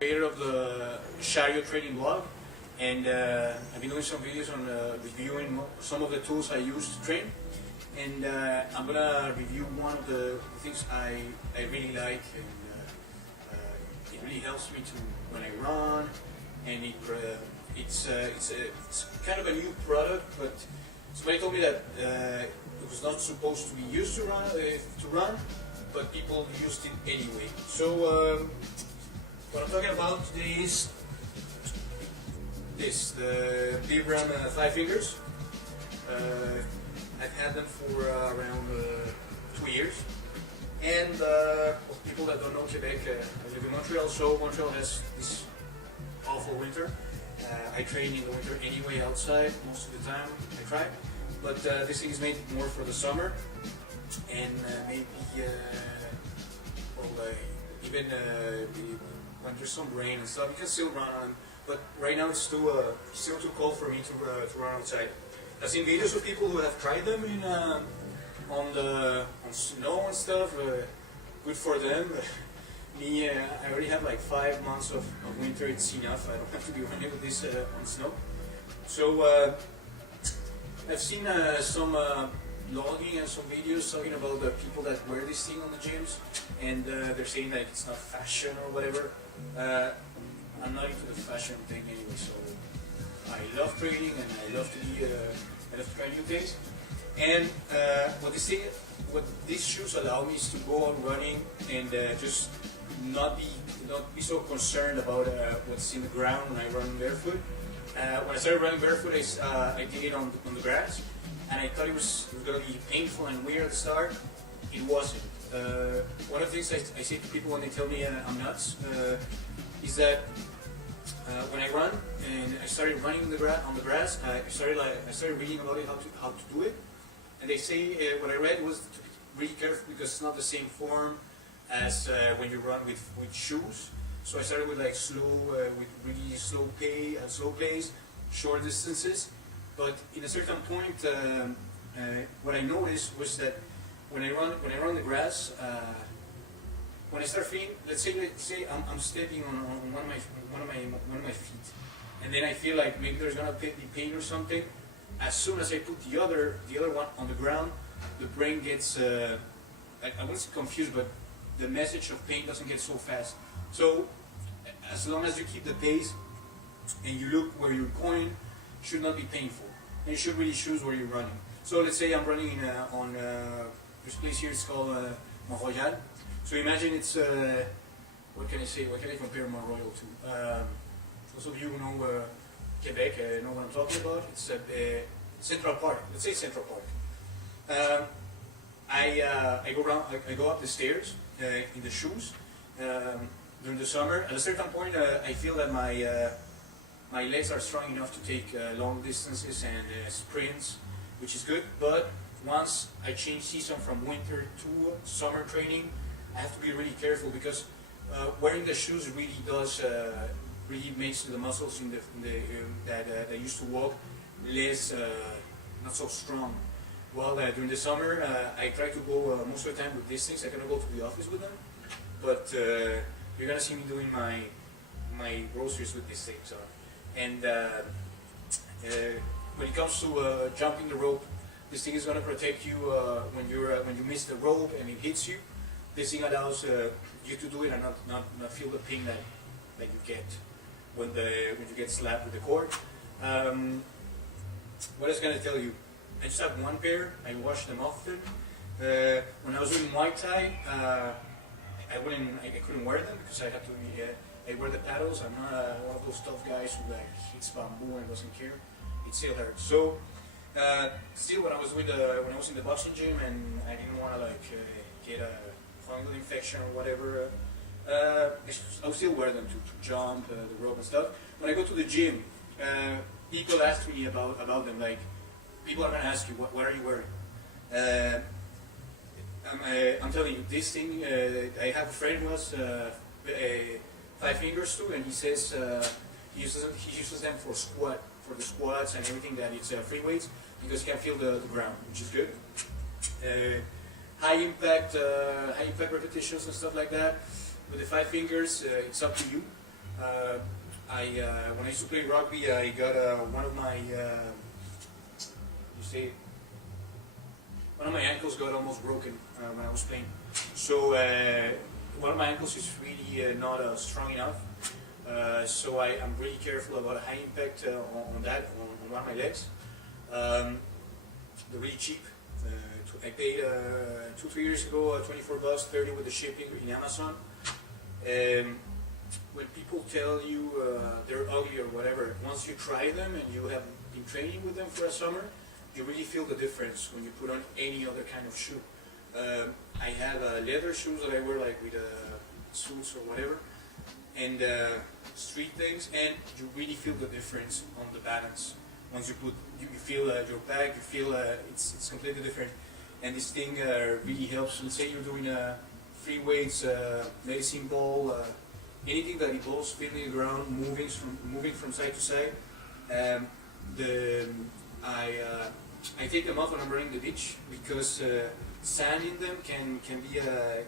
Creator of the chariot training blog, and I've been doing some videos on reviewing some of the tools I use to train, and I'm gonna review one of the things I really like, and it really helps me to when I run, and it's kind of a new product, but somebody told me that it was not supposed to be used to run, but people used it anyway. So what I'm talking about today is the Vibram Five Fingers. I've had them for around 2 years. And for people that don't know Quebec, I live in Montreal, so Montreal has this awful winter. I train in the winter anyway outside most of the time. I try, but this thing is made more for the summer, and maybe even when there's some rain and stuff, you can still run on. But right now it's still too cold for me to run outside. I've seen videos of people who have tried them on snow and stuff. Good for them. Me, I already have like 5 months of winter. It's enough. I don't have to be running with this on snow. So I've seen some blogging and some videos talking about the people that wear this thing on the gyms, and they're saying that it's not fashion or whatever. I'm not into the fashion thing anyway, so I love training and I love to try new things. And what these shoes allow me is to go on running and just not be so concerned about what's in the ground when I run barefoot. When I started running barefoot, I did it on the grass, and I thought it was going to be painful and weird at the start. It wasn't. One of the things I say to people when they tell me I'm nuts is that when I run and I started running on the grass, I started reading about it, how to do it, and they say what I read was to be really careful because it's not the same form as when you run with shoes. So I started with like with really slow pace, short distances. But in a certain point, what I noticed was that when I run the grass, when I start feeling, let's say I'm stepping on one of my feet, and then I feel like maybe there's gonna be pain or something. As soon as I put the other one on the ground, the brain gets I wouldn't say confused, but the message of pain doesn't get so fast. So as long as you keep the pace and you look where you're going, it should not be painful, and you should really choose where you're running. So let's say I'm running on this place here. It's called Mont Royal. So imagine it's what can I say? What can I compare Mont Royal to? Those of you who know Quebec know what I'm talking about. It's Central Park. Let's say Central Park. I go up the stairs in the shoes during the summer. At a certain point, I feel that my legs are strong enough to take long distances and sprints, which is good. But once I change season from winter to summer training, I have to be really careful because wearing the shoes really makes the muscles that used to walk less, not so strong. Well, during the summer, I try to go most of the time with these things. I cannot go to the office with them, but you're gonna see me doing my groceries with these things. And when it comes to jumping the rope, this thing is gonna protect you when you miss the rope and it hits you. This thing allows you to do it and not feel the pain that you get when you get slapped with the cord. What is going to tell you? I just have one pair. I wash them often. When I was doing Muay Thai, I couldn't wear them because I had to. I wear the paddles. I'm not one of those tough guys who like hits bamboo and doesn't care. It still hurts. So still, when I was in the boxing gym and I didn't want to get a fungal infection or whatever, I would still wear them to jump the rope and stuff. When I go to the gym, people ask me about them. Like, people are going to ask you, what are you wearing? I'm telling you, this thing, I have a friend who has 5 fingers too, and he says he uses them for the squats and everything that it's free weights because he can feel the ground, which is good. High impact repetitions and stuff like that. With the 5 fingers, it's up to you. When I used to play rugby, I got one of my one of my ankles got almost broken when I was playing. So one of my ankles is really not strong enough. So I'm really careful about a high impact on that, on one of my legs. They're really cheap. I paid 2-3 years ago $24, 30 with the shipping in Amazon. When people tell you they're ugly or whatever, once you try them and you have been training with them for a summer, you really feel the difference when you put on any other kind of shoe. I have leather shoes that I wear like with suits or whatever, and street things, and you really feel the difference on the balance. Once you put, you feel your back, you feel it's completely different. And this thing really helps. Let's say you're doing free weights, medicine ball, anything that involves feeling the ground, moving from side to side. I take them off when I'm running the beach because sand in them can be a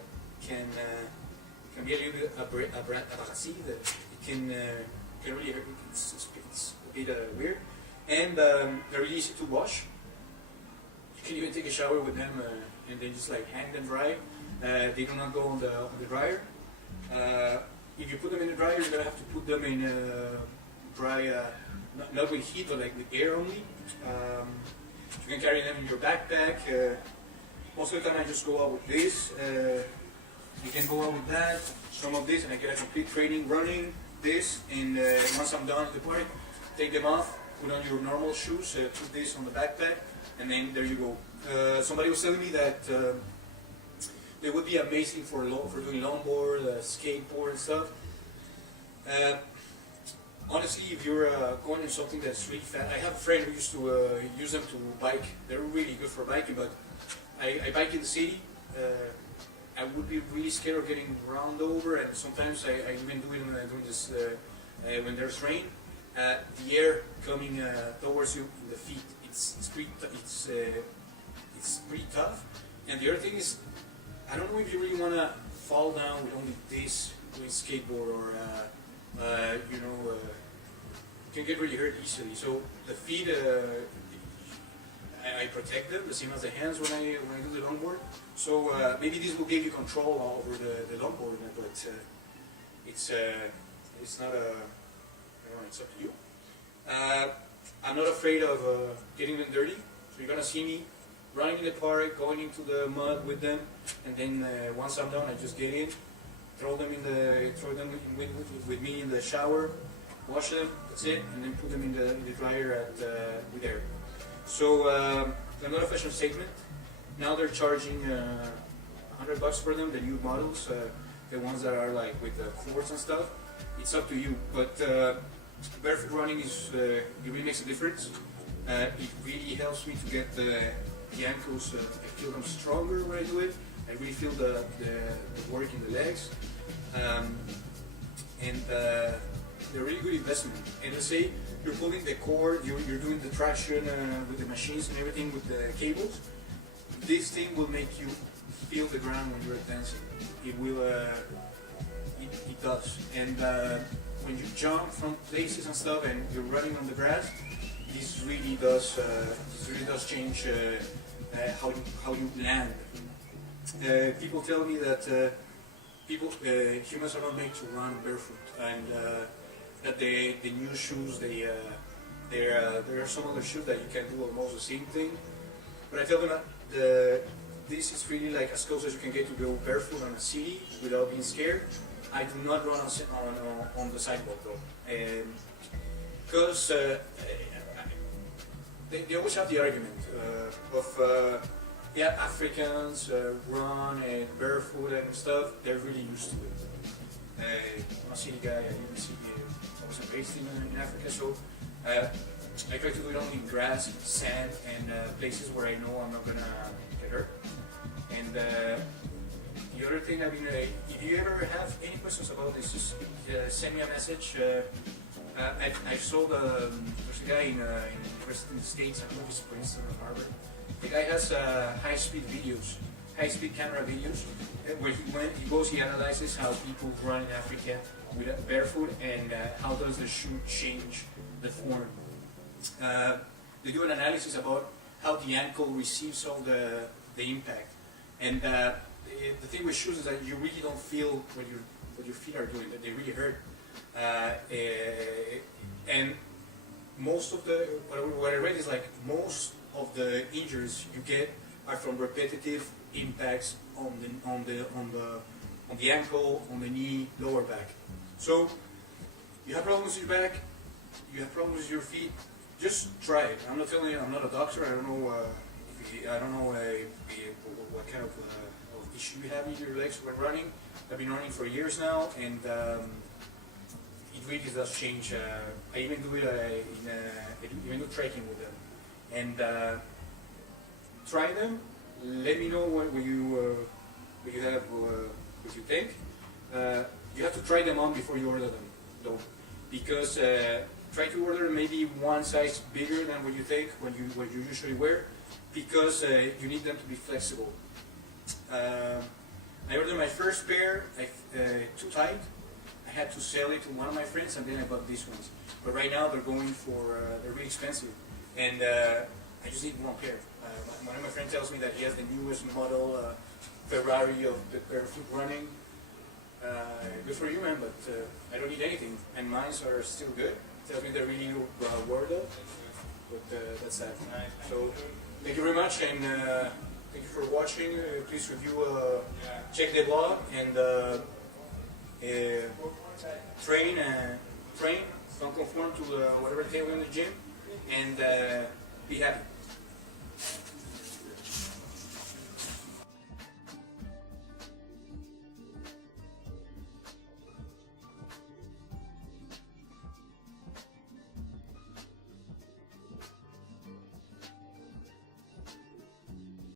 little bit abrasive. It can really hurt. It's a bit weird, and they're really easy to wash. You can even take a shower with them and then just like hang them dry. They do not go on the dryer. If you put them in the dryer, you're gonna have to put them in dry, not with heat, but like with air only. You can carry them in your backpack. Most of the time I just go out with this. You can go out with that, some of this, and I get a complete training running this. And once I'm done at the park, take them off, put on your normal shoes, put this on the backpack, and then there you go. Somebody was telling me that they would be amazing for doing longboard, skateboard and stuff. Honestly, if you're going in something that's really fast, I have a friend who used to use them to bike. They're really good for biking, but I bike in the city. I would be really scared of getting round over, and sometimes I even do it doing this when there's rain. The air coming towards you in the feet, it's pretty tough. And the other thing is, I don't know if you really want to fall down with only this doing skateboard, or you can get really hurt easily. So the feet, I protect them the same as the hands when I do the longboard. So maybe this will give you control over the longboard, but it's not it's up to you. I'm not afraid of getting them dirty. So you're gonna see me running in the park, going into the mud with them, and then once I'm done, I just get in, throw them with me in the shower, wash them. That's it, and then put them in the dryer with air. So another fashion statement. Now they're charging $100 for them, the new models, the ones that are like with the cords and stuff. It's up to you, but barefoot running it really makes a difference. It really helps me to get the ankles. I feel them stronger when I do it. I really feel the work in the legs, and they're really good investment. And let's say you're pulling the cord, you're doing the traction with the machines and everything with the cables. This thing will make you feel the ground when you're dancing. It will, it does. And when you jump from places and stuff, and you're running on the grass, this really does change how you land. People tell me that humans are not made to run barefoot, and that the new shoes, there are some other shoes that you can do almost the same thing. But I tell them that this is really like as close as you can get to go barefoot on a city without being scared. I do not run on the sidewalk though, because they always have the argument of Africans run and barefoot and stuff. They're really used to it. I'm a city guy. I wasn't raised in Africa, so I try to do it only in grass, sand, and places where I know I'm not gonna get hurt. And the other thing, if you ever have any questions about this, just send me a message. I saw there's a guy in the States, I don't know if it's Princeton or Harvard. The guy has high-speed videos. high-speed camera videos where he goes, he analyzes how people run in Africa with barefoot and how does the shoe change the form. They do an analysis about how the ankle receives all the impact. And the thing with shoes is that you really don't feel what your feet are doing, that they really hurt. And most of the, what I read is like most of the injuries you get are from repetitive impacts on the ankle, on the knee, lower back. So you have problems with your back, you have problems with your feet, just try it. I'm not telling you, I'm not a doctor. I don't know what kind of issue you have in your legs when running. I've been running for years now, and it really does change. I even do it even do trekking with them, and try them. Let me know what you think. You have to try them on before you order them, though, because try to order maybe one size bigger than what you think what you usually wear, because you need them to be flexible. I ordered my first pair too tight. I had to sell it to one of my friends, and then I bought these ones. But right now they're going for they're really expensive, and I just need one pair. One of my friends tells me that he has the newest model Ferrari of the barefoot running. Good for you, man, but I don't need anything, and mine are still good. Tells me they're really worth it, but that's that. So thank you very much, and thank you for watching. Please review, check the blog, and train. Don't conform to whatever they tell you in the gym, and be happy.